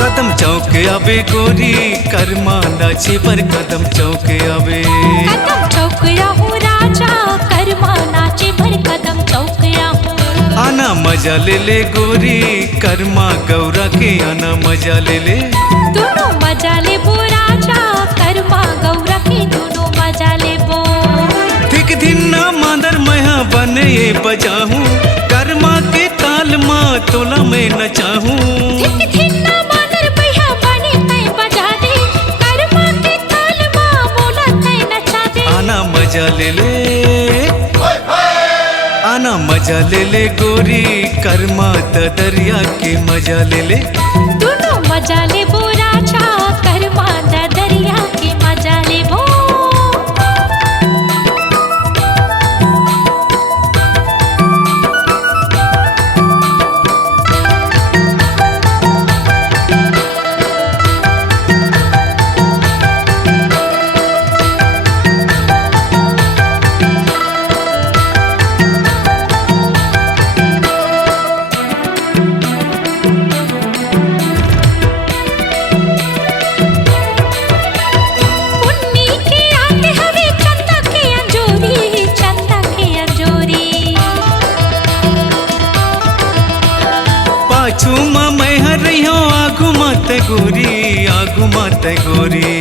कदम चौके आवे गोरी कर्मा नाचे पर कदम चौके आवे। कदम चौकया हूँ राजा कर्मा नाचे पर कदम चौकया हूँ। आना मजा ले ले गोरी कर्मा गौरा के आना मजा ले ले। दोनों मजा ले बो राजा कर्मा गौरा के दोनों मजा ले बो। थिक धिन्ना मादर महा बने ये बजाहूँ कर्मा के ताल माँ तोला में नचाहूँ। थिक थिन्ना मादर भैया बने तय बजा दे कर्मा के ताल माँ बोला तय नचा दे। आना मजा ले ले आना मजा ले ले गोरी कर्मा दरिया के मजा ले ले। दोनों मजा ले बो राजा कर्मा दरिया के मजा ले बो। पाछूमा मैं हर रही हूँ आगू मत गोरी आगू मत गोरी।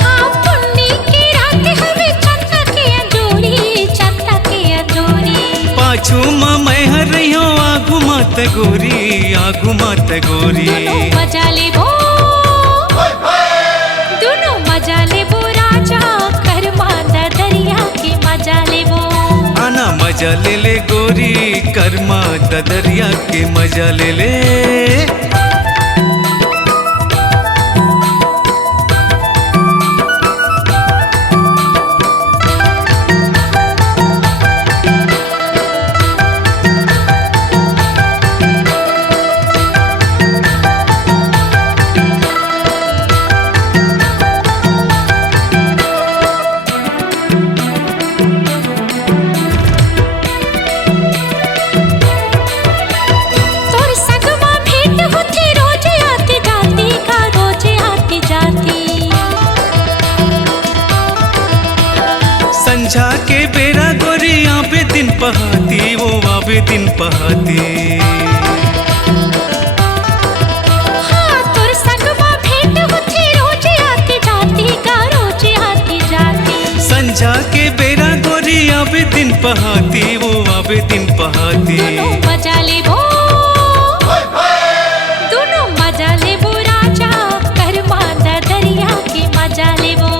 हाँ पुन्नी की रात हवे चंदा के अंजोरी चंदा के अंजोरी। पाछूमा मैं हर रही हूँ आगू मत गोरी आगू मत गोरी। दोनों मजा ले बो दोनों मजा ले बो राजा कर्मा दरिया के मजा ले बो। आना मजा ले ले गोरी कर्मा दरिया के मजा ले ले। संझा के बेरा गोरी आवे दिन पहाती वो आवे दिन पहाती। हाँ तोर संगमा भेंट होती रोज आती जाती का रोज आती जाती। संझा के बेरा गोरी आवे दिन पहाती वो आवे दिन पहाती। दोनों मजा ले बो दोनों मजा ले बो राजा कर्मा दरिया के मजा ले बो।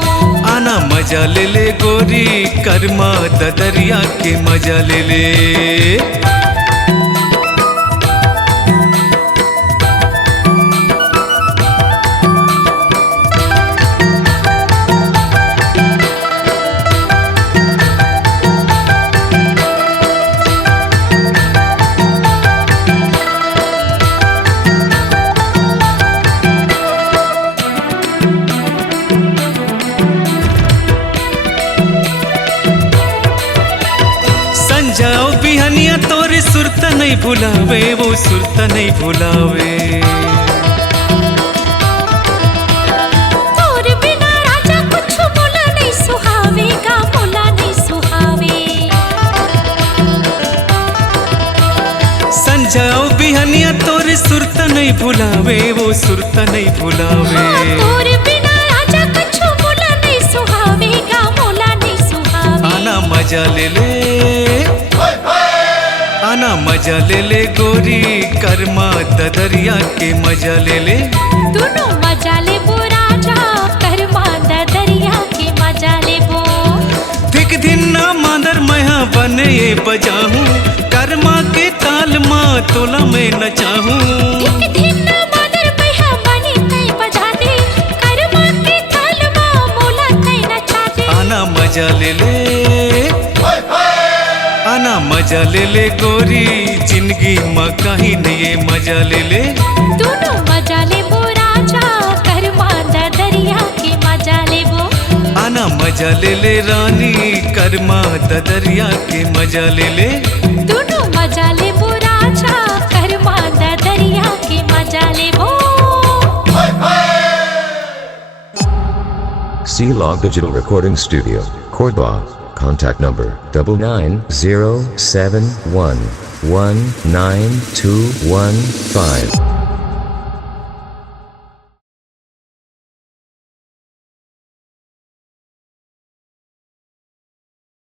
आना मजा ले ले गोरी कर्मा दरिया के मजा ले ले। जाओ बिहनिया तोरे सुरता नहीं भुलावे वो सुरता नहीं भुलावे। तोरे बिना राजा कुछ मोला नहीं सुहावेगा मोला नहीं सुहावे। संजाओ बिहनिया तोरे सुरता नहीं भुलावे वो सुरता नहीं भुलावे। हाँ, तोरे बिना राजा कुछ मोला नहीं सुहावेगा मोला नहीं सुहावे। आना मजा ले ले आना मजा ले ले गोरी कर्मा दरिया के मजा ले ले। दोनों मजा ले बो राजा कर्मा दरिया के मजा ले बो। थिक धिन्ना मादर महा बने ये बजाहूँ कर्मा के ताल माँ तोला में नचाहूँ। थिक धिन्ना मादर भैया बने तय बजा दे कर्मा के ताल माँ मोला तय नचा दे। आना मजा ले ले आना मजा मजा ले ले गोरी जिंदगी माँ कहीं नहीं ये मजा ले ले। दोनों मजा लेबो राजा कर्मा दरिया के मजा लेबो। आना मजा ले ले रानी कर्मा दरिया के मजा ले ले। दोनों मजा लेबो राजा कर्मा दरिया के मजा लेबो। C-Log Digital Recording Studio, Cordoba. Contact number 9907119215.